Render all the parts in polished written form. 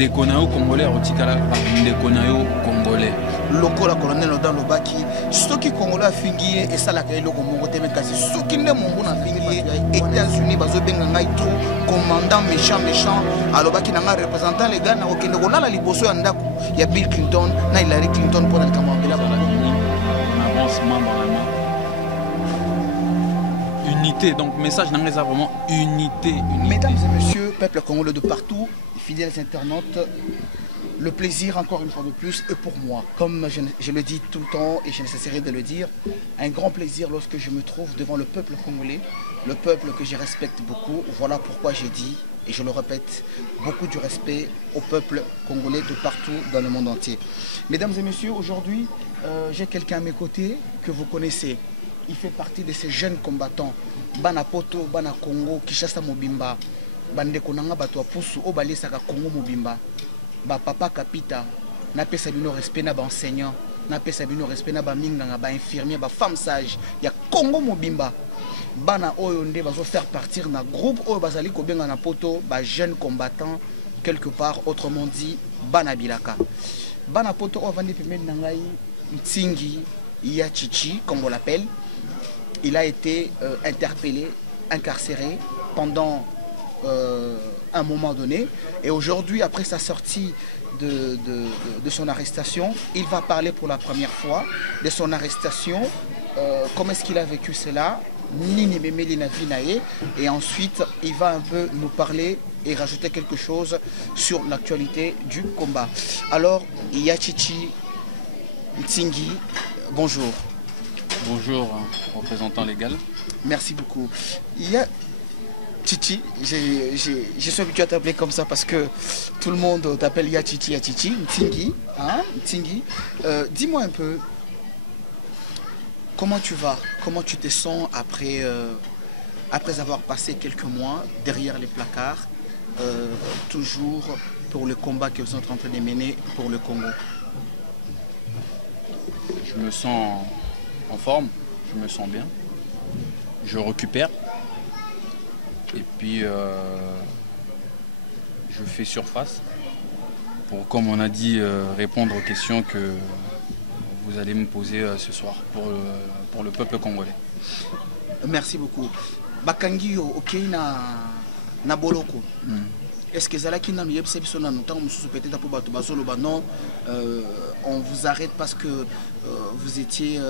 ndeko na yo congolais otikala ndeko na yo congolais. Lokola colonel dans le baki soki congolais afingi et ça la eloko mongo te mais kasi soki nde mongo na fingi États-Unis bazo benga ngai trop commandant méchant alors baki na nga représentant les gars na okende kolala liboso ya ndako ya Bill Clinton na Hillary Clinton pour na kamambela on avance main dans la main. Unité, donc message n'a vraiment unité. Mesdames et messieurs, peuple congolais de partout, fidèles internautes, le plaisir encore une fois de plus est pour moi. Comme je le dis tout le temps et je ne cesserai de le dire, un grand plaisir lorsque je me trouve devant le peuple congolais, le peuple que je respecte beaucoup. Voilà pourquoi j'ai dit, et je le répète, beaucoup du respect au peuple congolais de partout dans le monde entier. Mesdames et messieurs, aujourd'hui, j'ai quelqu'un à mes côtés que vous connaissez. Il fait partie de ces jeunes combattants. Bana Poto, Bana Congo, Kishasa Mobimba, Bande Konanga Batwa Poussou, Obali Saka Congo Mobimba, Ba Papa Kapita, Napé Sabino respect na ba enseignant, Napé Sabino respect na ba minganga, ba infirmier, ba femme sage, ya Congo Mobimba. Bana Oyonde va faire partir na groupe Oyo Bazali Kobenga na Poto, ba jeunes combattants, quelque part, autrement dit, Bana Bilaka. Bana Poto, on va dire Nangai, Ntingi, Yachichi, comme on l'appelle. Il a été interpellé, incarcéré pendant un moment donné. Et aujourd'hui, après sa sortie de son arrestation, il va parler pour la première fois de son arrestation, comment est-ce qu'il a vécu cela, et ensuite, il va un peu nous parler et rajouter quelque chose sur l'actualité du combat. Alors, Yachichi Ntingi, bonjour. Bonjour, représentant légal. Merci beaucoup. Il y a Chichi, je suis habitué à t'appeler comme ça parce que tout le monde t'appelle Yachichi, Ntingi. Hein, Ntingi. Dis-moi un peu, comment tu vas? Comment tu te sens après, après avoir passé quelques mois derrière les placards, toujours pour le combat que vous êtes en train de mener pour le Congo? Je me sens en forme, je me sens bien, je récupère et puis je fais surface pour, comme on a dit, répondre aux questions que vous allez me poser ce soir pour le peuple congolais. Merci beaucoup. Bakangi yo ok na boloko. Est-ce que Zalaki n'a peut-être pour Bato Bazolo non, on vous arrête parce que vous étiez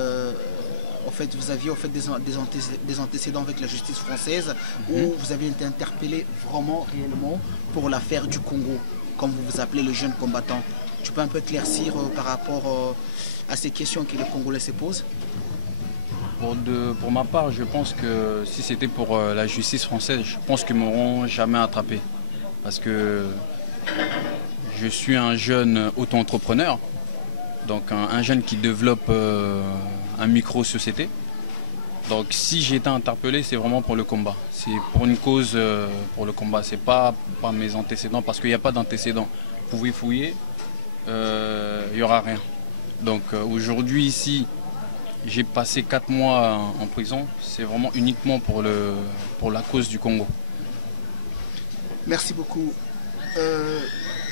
en fait, vous aviez en fait des antécédents avec la justice française ou vous avez été interpellé vraiment réellement pour l'affaire du Congo, comme vous vous appelez le jeune combattant. Tu peux un peu éclaircir par rapport à ces questions que les Congolais se posent? Pour ma part, je pense que si c'était pour la justice française, je pense qu'ils ne m'auront jamais attrapé. Parce que je suis un jeune auto-entrepreneur, donc un jeune qui développe un micro-société. Donc si j'ai été interpellé, c'est vraiment pour le combat. C'est pour une cause pour le combat, c'est pas par mes antécédents, parce qu'il n'y a pas d'antécédents. Vous pouvez fouiller, il n'y aura rien. Donc aujourd'hui ici, j'ai passé 4 mois en prison, c'est vraiment uniquement pour la cause du Congo. Merci beaucoup.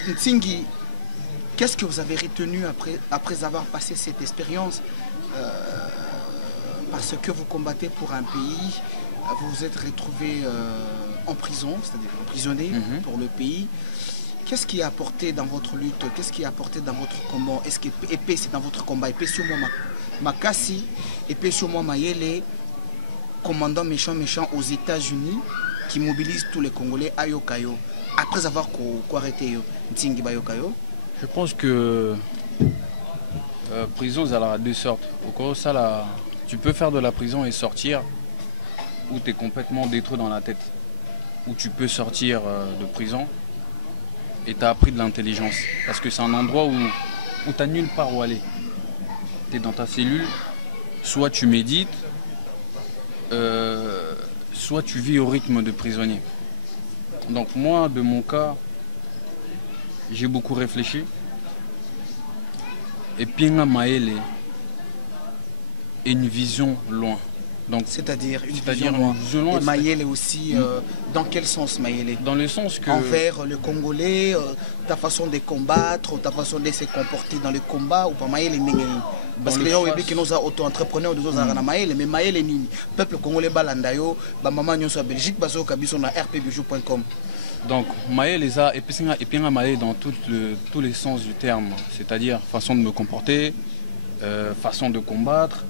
Ntingi, qu'est-ce que vous avez retenu après avoir passé cette expérience parce que vous combattez pour un pays, vous vous êtes retrouvé en prison, c'est-à-dire emprisonné pour le pays. Qu'est-ce qui a apporté dans votre lutte? Qu'est-ce qui a apporté dans votre combat? Est-ce que épée c'est dans votre combat? Épée sur moi Makassi, épée sur moi Mayele, commandant méchant aux États-Unis, qui mobilise tous les Congolais à Yokayo, après avoir arrêté Ntingi Bayokayo? Je pense que prison, ça a deux sortes. Au cours ça, là, tu peux faire de la prison et sortir, ou tu es complètement détruit dans la tête. Ou tu peux sortir de prison et tu as appris de l'intelligence. Parce que c'est un endroit où tu n'as nulle part où aller. Tu es dans ta cellule, soit tu médites, soit tu vis au rythme de prisonnier. Donc moi, de mon cas, j'ai beaucoup réfléchi. Et Pinga Maele est une vision loin. C'est-à-dire une vision loin. Et Mayele aussi, dans quel sens Mayele? Dans le sens que... Envers le Congolais, ta façon de combattre, ta façon de se comporter dans le combat, ou pas Mayele Ningeni? Parce que les gens qui nous ont auto-entrepreneurs, nous avons Mayele, mais Mayele Nini, peuple congolais balandayo, maman nous en Belgique, baso kabiso na rpbijou.com. Donc Mayele les a et puis Mayele dans tous les sens du terme, c'est-à-dire façon de me comporter, façon de combattre.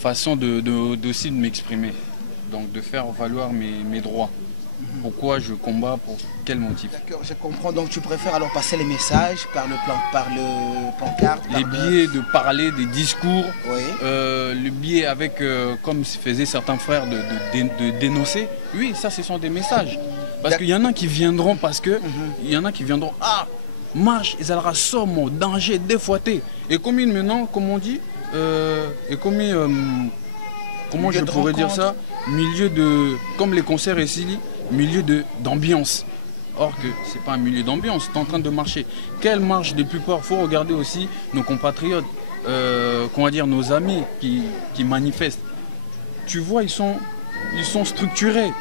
Façon aussi de m'exprimer, donc de faire valoir mes droits. Pourquoi je combats, pour quel motif. D'accord, je comprends. Donc tu préfères alors passer les messages par le pancarte, les biais de parler, des discours, oui. Le biais avec, comme faisaient certains frères, de dénoncer. Oui, ça ce sont des messages. Parce qu'il y en a qui viendront il y en a qui viendront, ah, marche, ils aura somme, danger, défouetté. Et comme maintenant, comme on dit, et comme comment je pourrais dire ça, milieu de, comme les concerts ici, milieu d'ambiance. Or que ce n'est pas un milieu d'ambiance, c'est en train de marcher. Quelle marche des plus forts? Il faut regarder aussi nos compatriotes, comment dire, nos amis qui manifestent. Tu vois, ils sont structurés.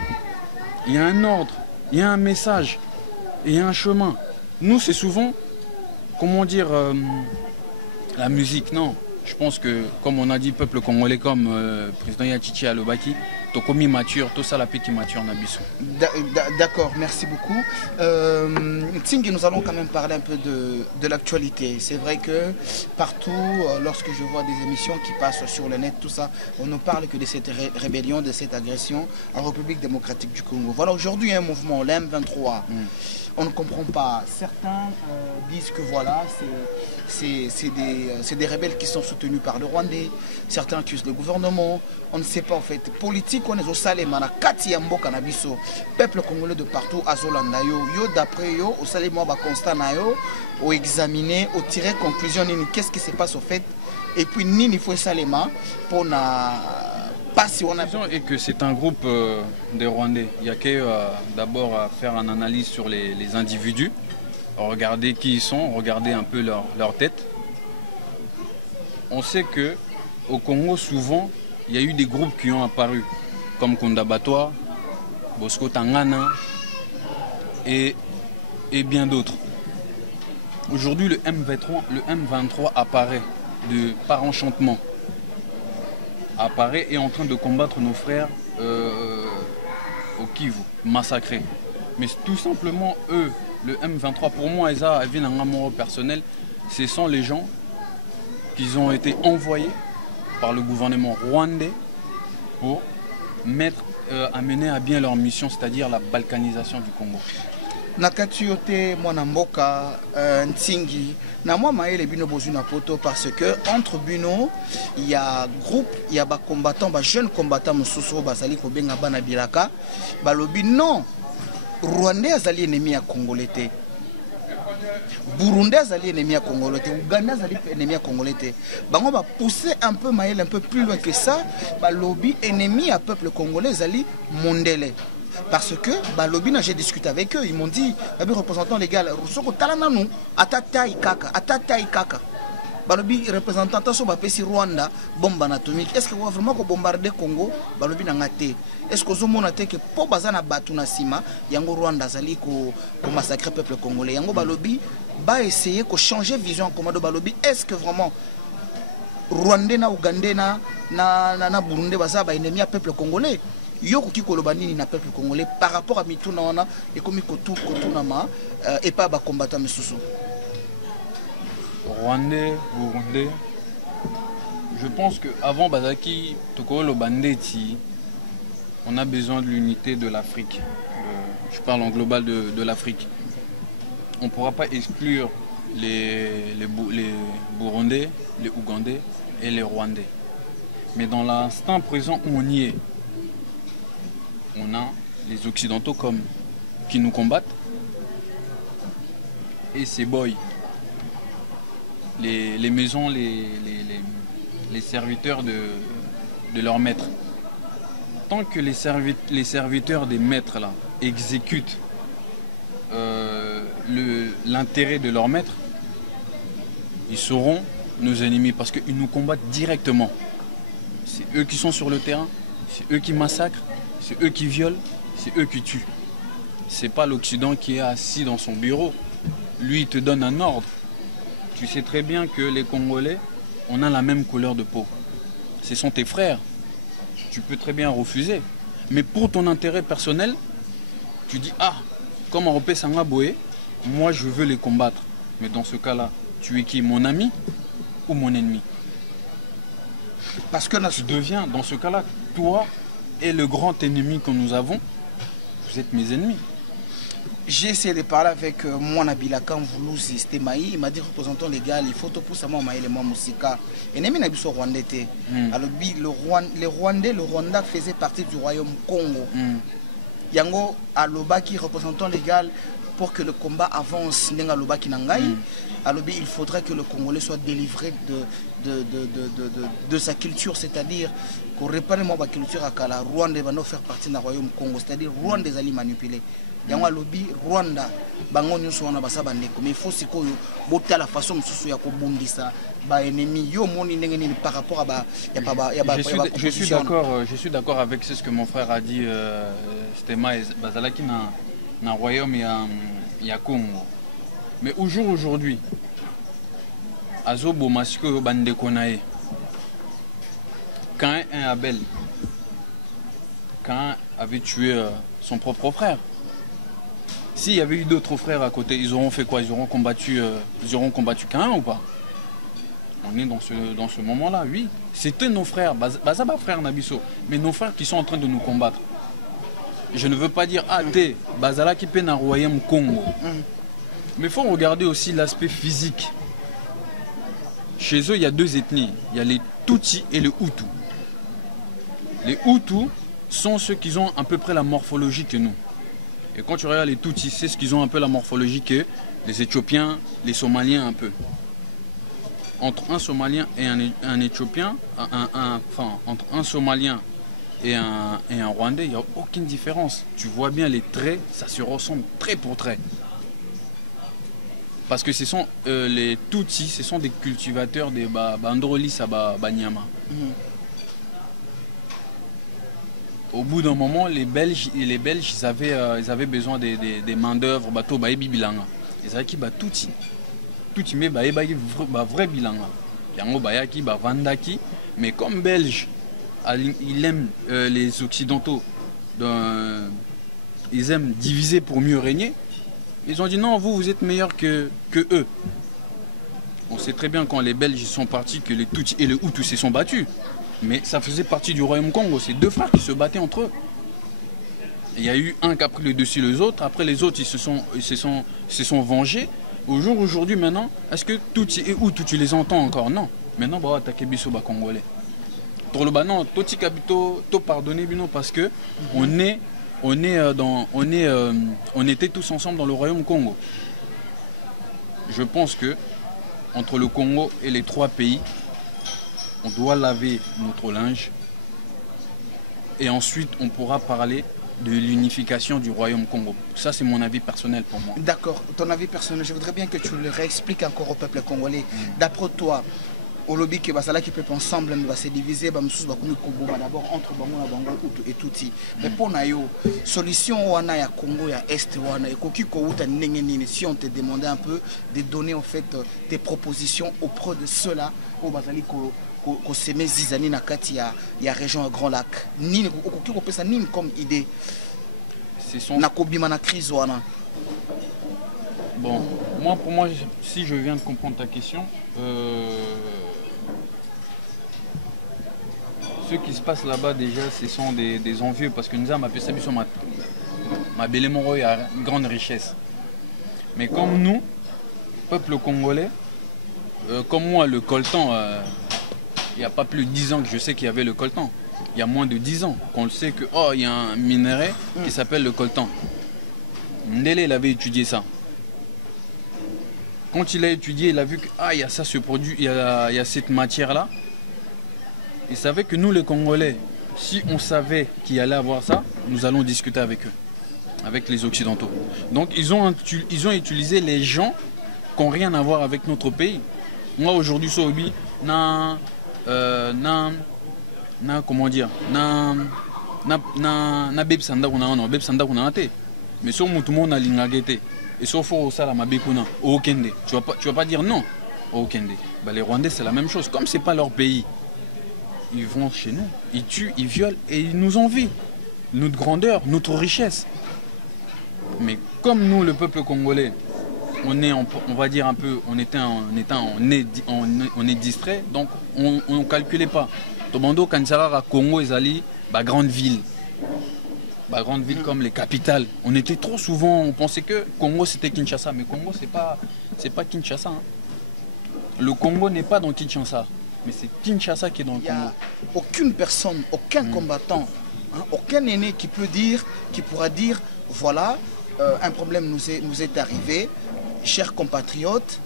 Il y a un ordre, il y a un message, il y a un chemin. Nous, c'est souvent, comment dire, la musique, non. Je pense que, comme on a dit, peuple congolais, comme président Yachichi Alobaki, Tokomi mature, tout ça, la petite mature Nabiso. D'accord, merci beaucoup. Tsingi, nous allons quand même parler un peu de l'actualité. C'est vrai que partout, lorsque je vois des émissions qui passent sur le net, tout ça, on ne parle que de cette rébellion, de cette agression en République démocratique du Congo. Voilà, aujourd'hui, un mouvement, l'M23. On ne comprend pas. Certains disent que voilà, c'est des rebelles qui sont soutenus par le Rwandais. Certains accusent le gouvernement. On ne sait pas en fait. Politique, on est au Salema, na Kati Yambo Kanabiso. Peuple congolais de partout, Azolanda yo. Yo d'après yo, au Salema, ba constat na yo, au examiner, au tirer conclusion, qu'est-ce qui se passe au fait. Et puis, Nini faut Salema pour na. Et que c'est un groupe des Rwandais. Il y a qu'à d'abord à faire une analyse sur les individus, regarder qui ils sont, regarder un peu leur tête. On sait qu'au Congo, souvent, il y a eu des groupes qui ont apparu, comme Kondabatwa, Bosco Tangana et bien d'autres. Aujourd'hui, le M23 apparaît par enchantement. Apparaît et est en train de combattre nos frères au Kivu, massacrés. Mais tout simplement, eux, le M23, pour moi, ils avaient un amour personnel. Ce sont les gens qui ont été envoyés par le gouvernement rwandais pour amener à bien leur mission, c'est-à-dire la balkanisation du Congo. Nakati yote mwana mboka Ntingi na moi Mayele bino bozuna poto parce que entre bino il y a groupe, il y a ba combattants, ba jeunes combattants mususu bazali ko benga bana bilaka balobi non Rwandais azali ennemi ya Congolais te, Burundais azali ennemi ya Congolais te, Ougandais azali ennemi ya Congolais te. Bango ba pousser un peu Mayele un peu plus loin que ça, balobi ennemi à peuple congolais azali Mondele. Parce que balobi j'ai discuté avec eux, ils m'ont dit, les représentants légaux, Rousseau Talananu, Atataï Kaka. Balobi représentant taso bapesi Rwanda bombe atomique. Est-ce que vous vraiment ko bombarder Congo? Balobi na ngate. Est-ce que vous monate que po bazana batu na sima yango Rwanda zali ko massacrer peuple congolais. Yango balobi ba essayer ko changer vision commando balobi. Est-ce que vraiment Rwandais na Ougandais na Burundais baza ba ennemi à peuple congolais? Yoko ki koloba nini na peuple congolais par rapport à mituna wana et comme kotuna ma et pas ba combattant mesusu. Rwandais, Burundais, je pense qu'avant Bazaki, Tokolo Bandeti, on a besoin de l'unité de l'Afrique. Je parle en global de l'Afrique. On ne pourra pas exclure les Burundais, les Ougandais et les Rwandais. Mais dans l'instant présent où on y est, on a les Occidentaux qui nous combattent et ces boys. Les maisons, les serviteurs de leurs maîtres. Tant que les serviteurs des maîtres là exécutent l'intérêt de leurs maîtres, ils seront nos ennemis parce qu'ils nous combattent directement. c'est eux qui sont sur le terrain, c'est eux qui massacrent, c'est eux qui violent, c'est eux qui tuent. C'est pas l'Occident qui est assis dans son bureau. Lui, il te donne un ordre. Tu sais très bien que les Congolais, on a la même couleur de peau. Ce sont tes frères. Tu peux très bien refuser. Mais pour ton intérêt personnel, tu dis, ah, comme Europé Sangaboé, moi je veux les combattre. Mais dans ce cas-là, tu es qui? Mon ami ou mon ennemi? Parce que tu deviens, dans ce cas-là, toi et le grand ennemi que nous avons, vous êtes mes ennemis. J'ai essayé de parler avec moi Nabilakan Voulouzi Stemaï, il m'a dit représentant légal, il faut tout pour ça moi et moi Moussika. Et Nemi Nabiso Rwandais. Alors le Rwanda faisait partie du royaume Congo. Yango Aloba qui représentant légal pour que le combat avance Nenga Aloba qui Nangai. Alors il faudrait que le Congolais soit délivré de sa culture, c'est-à-dire qu'on répare moi ma culture à Kala. Rwanda va nous faire partie du royaume Congo, c'est-à-dire Rwanda des alliés manipulés. Yango lobby Rwanda bango nyonso wana basaba ndeko mais il faut sikoyo bota la façon mususu ya kobundisa ba ennemi yo moni ndenge nini par rapport à ba je suis d'accord avec ce que mon frère a dit Stema bazalaki na royaume ya Congo mais aujourd'hui azobo masiko bandeko nae quand un Abel quand avait tué son propre frère. S'il y avait eu d'autres frères à côté, ils auront fait quoi? Ils auront combattu Caïn ou pas? On est dans ce moment-là, oui. C'était nos frères, Bazaba frère Nabiso, mais nos frères qui sont en train de nous combattre. Je ne veux pas dire, ah, t'es Bazala qui peine un royaume Congo. Mais il faut regarder aussi l'aspect physique. Chez eux, il y a deux ethnies. Il y a les Tutsis et les Hutus. Les Hutus sont ceux qui ont à peu près la morphologie que nous. Et quand tu regardes les Tutsis, c'est ce qu'ils ont un peu la morphologie que les Éthiopiens, les Somaliens un peu. Entre un Somalien et un Éthiopien, entre un Somalien et un Rwandais, il n'y a aucune différence. Tu vois bien les traits, ça se ressemble trait pour trait. Parce que ce sont les Tutsis, ce sont des cultivateurs de Bandroli Banyama. Au bout d'un moment, les Belges, ils avaient besoin des main-d'œuvre, bateau, baé bilanga. Ils avaient qui Tutsi. Tutsi, mais vrai bilanga. Yango bayaki, vandaki. Mais comme Belges, ils aiment les Occidentaux, ils aiment diviser pour mieux régner. Ils ont dit non, vous êtes meilleurs que eux. On sait très bien quand les Belges sont partis que les Tutsis et les Hutus se sont battus. Mais ça faisait partie du royaume Congo. C'est deux frères qui se battaient entre eux. Il y a eu un qui a pris le dessus les autres. Après les autres, ils se sont vengés. Aujourd'hui, maintenant, est-ce que Tutsi et Hutu, tu les entends encore? Non. Maintenant, bah, attaquer biso ba congolais. Pour le non, Toti Kapito, to pardonner bino parce que on était tous ensemble dans le royaume Congo. Je pense que entre le Congo et les trois pays, on doit laver notre linge et ensuite on pourra parler de l'unification du royaume Congo. Ça, c'est mon avis personnel pour moi. D'accord, ton avis personnel, je voudrais bien que tu le réexpliques encore au peuple congolais. D'après toi, au lobby que Basala qui peut ensemble va se diviser, d'abord entre Bango et Tutsi. Mais pour Nayo, solution wana ya Congo ya Est wana ekoki ko uta nengeni si on te demandait un peu de donner en fait des propositions auprès de ceux-là au Basali ko s'aimer zizani na kati ya région à Grand Lac. Nini okoki ko pesa nini comme idée. C'est son na kobima na crise wana. Bon, pour moi, si je viens de comprendre ta question, ce qui se passe là-bas déjà, ce sont des envieux parce que nous avons appelé ça ma belle moro, il y a une grande richesse. Mais comme nous, peuple congolais, comme moi, le coltan, il n'y a pas plus de 10 ans que je sais qu'il y avait le coltan. Il y a moins de 10 ans qu'on le sait que il y a un minerai qui s'appelle le coltan. Ndele, il avait étudié ça. Quand il a étudié, il a vu que il y a ça, ce produit, il y a cette matière-là. Il savait que nous, les Congolais, si on savait qu'il allait avoir ça, nous allons discuter avec eux, avec les Occidentaux. Donc ils ont utilisé les gens qui n'ont rien à voir avec notre pays. Moi aujourd'hui, Sobi, comment dire, na beb sanda kuna na beb sanda kuna te. Mais sur tout le monde a l'ingagete. Et sauf au sala mabekuna au Kende. Tu vas pas dire non au Kende. Bah, les Rwandais c'est la même chose. Comme c'est pas leur pays, ils vont chez nous, ils tuent, ils violent et ils nous envient. Notre grandeur, notre richesse. Mais comme nous, le peuple congolais, on va dire un peu, on est distrait, donc on ne calculait pas. Tobando Kansara Congo ezali ba grande ville. Bah, grandes villes comme les capitales. On était trop souvent, on pensait que Congo c'était Kinshasa, mais Congo c'est pas Kinshasa. Hein. Le Congo n'est pas dans Kinshasa, mais c'est Kinshasa qui est dans le Congo. Il n'y a aucune personne, aucun combattant, hein, aucun aîné qui pourra dire, voilà, un problème nous est arrivé, chers compatriotes,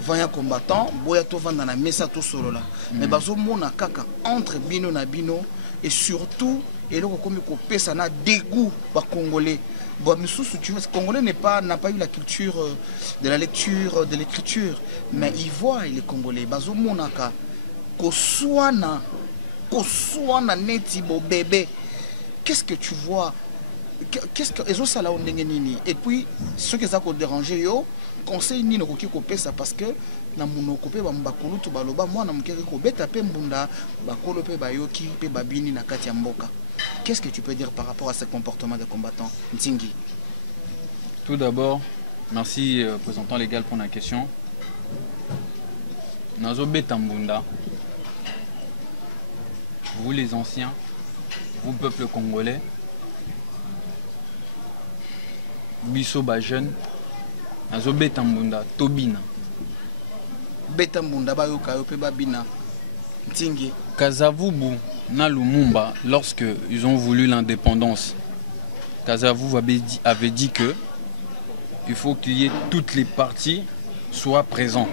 vaillants combattants, boyato vandana mesa to solo là. Mais bazo mona kaka entre bino na bino et surtout et là comme ko ça na dégoût ba congolais. Bon misusu tu vois, ce congolais n'a pas eu la culture de la lecture, de l'écriture, mais ils voient les congolais bazo mona ka ko swana neti bo bébé. Qu'est-ce que tu vois? Qu'est-ce que ezo sala ondenge nini? Et puis ce qui ça ko déranger yo conseil ni nokoki kopesa parce que na munoko pe bambakulu to baloba mwana mukeke ko beta pe mbunda bakolo pe bayoki pe babini na kati ya mboka. Qu'est-ce que tu peux dire par rapport à ce comportement de combattants Ntingi? Tout d'abord, merci représentant légal pour la question. Nazo beta mbunda. Vous les anciens, vous peuple congolais, biso ba jeune Nazo betambunda tobina. Betambunda bayoka yo pe babina. Ntingi. Kasavubu na Lumumba, lorsque ils ont voulu l'indépendance, Kasavubu avait dit que il faut qu'il y ait toutes les parties soient présentes.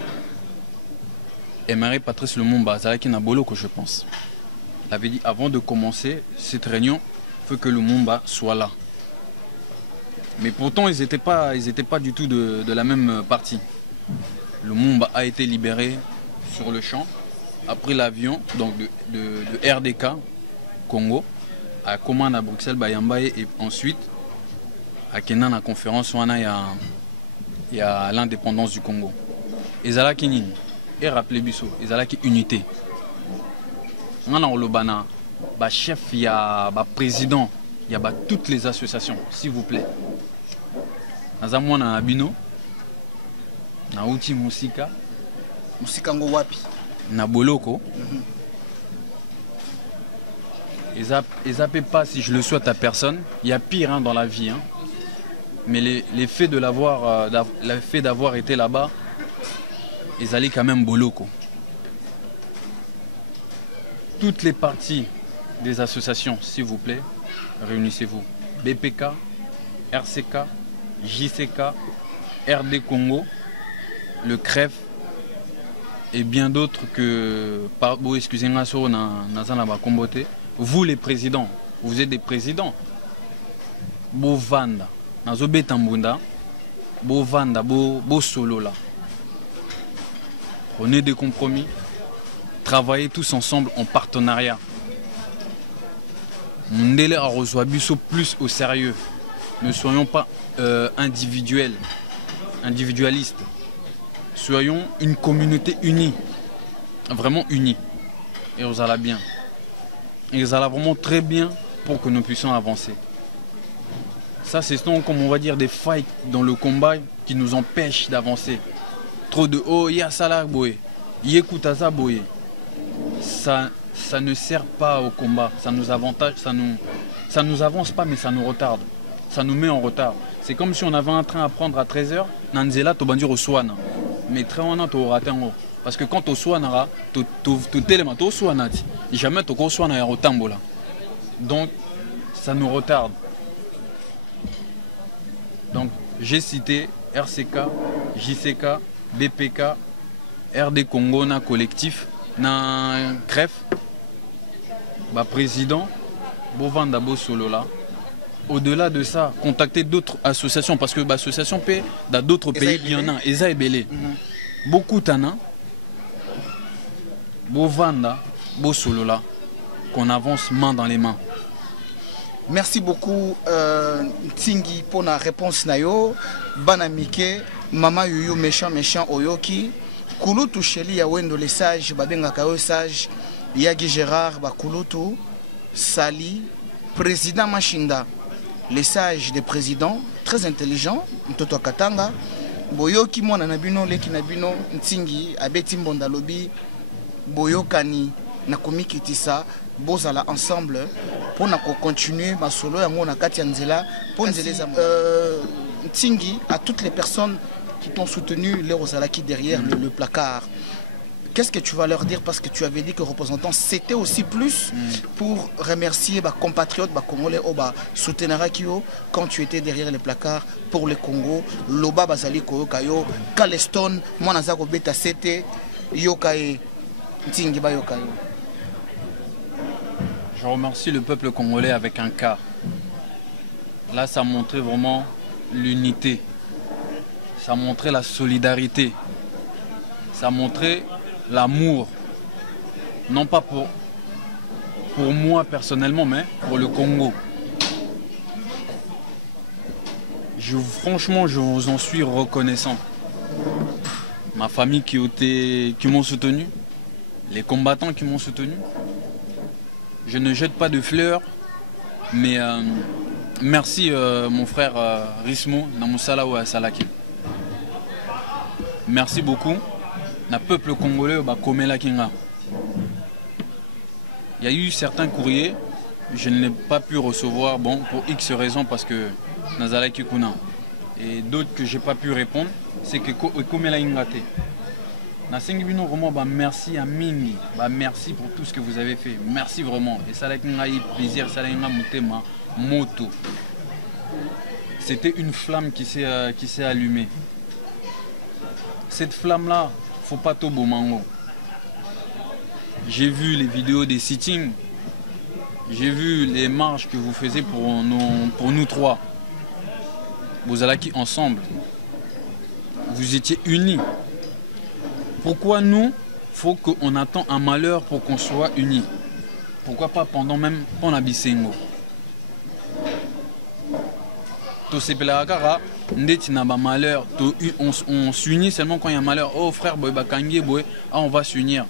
Et Marie-Patrice Lumumba, Zalaki Naboloko, je pense, avait dit avant de commencer cette réunion, il faut que Lumumba soit là. Mais pourtant, ils n'étaient pas du tout de la même partie. Lumumba a été libéré sur le champ, a pris l'avion donc de RDK, Congo, à Commande à Bruxelles, Bayambaye, et ensuite à Kenan, la conférence où il y a l'indépendance du Congo. Et Zala Kinin, et rappelez Bissot, et Zala qui unité. On a le bana, chef, il y a président, il y a toutes les associations, s'il vous plaît. Naza mwana na bino na uti musika ngo wapi na boloko et pas si je le souhaite à personne, il y a pire hein, dans la vie hein. Mais les faits d'avoir été là-bas, ils allaient quand même boloko. Toutes les parties des associations, s'il vous plaît, réunissez-vous. BPK, RCK, JCK, RD Congo, le CREF et bien d'autres que, excusez-moi, vous les présidents, vous êtes des présidents. Bovanda, Nazo Betambunda, Bovanda, Bo Solo là. Prenez des compromis, travaillez tous ensemble en partenariat. Mundele a reçu Bisso plus au sérieux. Ne soyons pas individualistes. Soyons une communauté unie, vraiment unie. Et on allait bien. Et on allait vraiment très bien pour que nous puissions avancer. Ça, ce sont, comme on va dire, des failles dans le combat qui nous empêchent d'avancer. Trop de oh, ya ça boy, yécoute ça boy. Ça ne sert pas au combat. Ça nous avantage, ça nous avance pas, mais ça nous retarde. Ça nous met en retard. C'est comme si on avait un train à prendre à 13h, Nanzela to bandir au Swana. Mais très on a to raté en haut. Parce que quand au Swana, tu téléma to Swana, jamais to ko Swana ya rotambola. Donc ça nous retarde. Donc j'ai cité RCK, JCK, BPK, RD Congo na collectif, na CREF, ba président, Bovanda Bo Solo là. Au-delà de ça, contacter d'autres associations, parce que l'association P, dans d'autres pays, il y en a, Eza et Belé. Beaucoup d'ana, Bovanda, Bo Solola. qu'on avance main dans les mains. Merci beaucoup Tingi pour la réponse nayo. Banamike, Mama Yuyu méchant Oyoki. Kulutu Sheli ya wendo les sages, babenga kayo sage. Yagi Gérard Bakulutu, Sali, président Machinda. Les sages des présidents, très intelligents, Mtoto Katanga. Boyoki mwana nabino leki nabino Tingi abeti mbondalobi boyokani nakomi kitisa bozala ensemble pour continuer ma solo yango na kati ya nzela pour nzeleza Tingi à toutes les personnes qui t'ont soutenu les Rosalaki derrière le placard. Qu'est-ce que tu vas leur dire parce que tu avais dit que représentant c'était aussi plus pour remercier ma compatriote ma congolais oba soutenara kio quand tu étais derrière les placards pour le Congo loba bazali ko kayo Caleston mwana zako beta sete yokae Tingi ba yokayo. Je remercie le peuple congolais avec un K. Là, ça a montré vraiment l'unité. Ça a montré la solidarité. Ça a montré l'amour. Non pas pour moi personnellement, mais pour le Congo. Franchement, je vous en suis reconnaissant. Ma famille qui m'ont soutenu, les combattants qui m'ont soutenu. Je ne jette pas de fleurs, mais merci mon frère Rismo Namusala ou Salaki. Merci beaucoup. Le peuple congolais Komela Kinga. Il y a eu certains courriers, je ne l'ai pas pu recevoir pour X raisons parce que Nazala Kikuna. Et d'autres que je n'ai pas pu répondre, c'est que Komela Ingate. Nasengibino vraiment merci à Mingi, merci pour tout ce que vous avez fait, merci vraiment. Et ça a été un plaisir, ça a été un moto. C'était une flamme qui s'est allumée. Cette flamme-là, faut pas tout beau mango. J'ai vu les vidéos des sittings, j'ai vu les marches que vous faisiez pour nous trois. Vous allez qui ensemble, vous étiez unis. Pourquoi nous, faut qu'on attend un malheur pour qu'on soit unis? Pourquoi pas pendant même Bisengo? To se pelakara, ndeti na ba malheur, on s'unit seulement quand il y a un malheur. Oh frère, on va s'unir.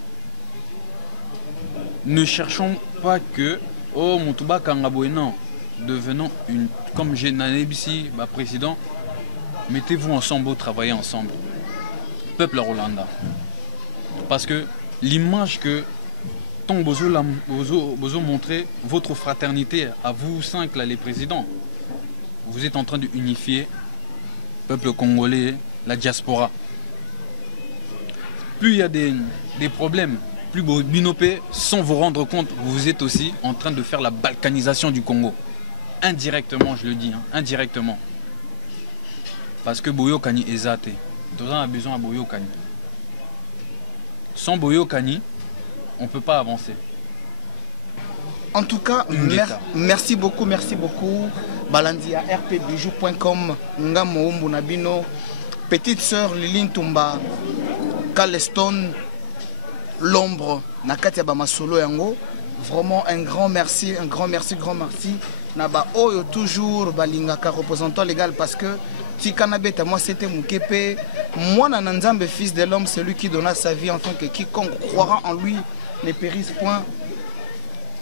Ne cherchons pas que, oh Moutouba Kangaboy, non. Devenons une, comme j'ai ici, président, mettez-vous ensemble, travaillez ensemble. Peuple Rolanda. Parce que l'image que tant Bozo montrer votre fraternité à vous cinq là, les présidents, vous êtes en train d'unifier le peuple congolais, la diaspora. Plus il y a des problèmes, plus binopé, sans vous rendre compte, vous êtes aussi en train de faire la balkanisation du Congo. Indirectement, je le dis, indirectement. Parce que Boyo Kani est zaté. Nous avons besoin de Boyo Kani. Sans Boyo Kani, on ne peut pas avancer. En tout cas, merci beaucoup. Balandi à rpbijou.com, Ngamo Mbunabino, petite sœur Liline Tumba, Caleston, l'ombre, Nakatia Bamasolo Yango. Vraiment un grand merci. Naba Oyo toujours Balingaka représentant légal parce que Tikanabeta, moi c'était Mukepe. Moi Nananzambe, fils de l'homme, celui qui donna sa vie en tant que quiconque croira en lui ne périsse point.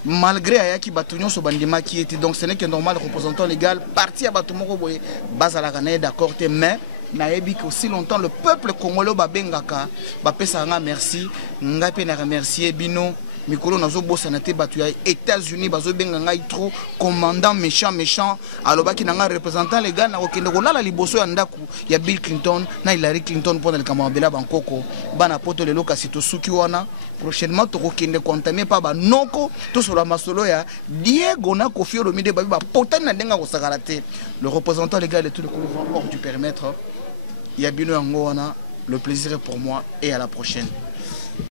Malgré Ayaki Batunion sur Bandima qui était donc ce n'est qu'un normal représentant légal, parti à Batumoro Boye, Bazalakane d'accord, mais Naebi aussi longtemps le peuple congolais Babengaka, Bapesanga merci, Ngape na remercier Bino. Mikolo nazo bossa na te batu ya États-Unis bazo benga ngai trop commandant méchant alobaki na nga représentant légal na kokende kolala liboso ya ndaku ya Bill Clinton na Hillary Clinton pour le kamabela bankoko bana poto lelo kasi to suki wana prochainement to kokende contaminer pa ba noko to sur la masolo ya Diego na Kofi Olomide ba potani na ndenga ko sakala te. Le représentant légal et tout le couvre hors du périmètre. Il y a bino yango wana, le plaisir est pour moi et à la prochaine.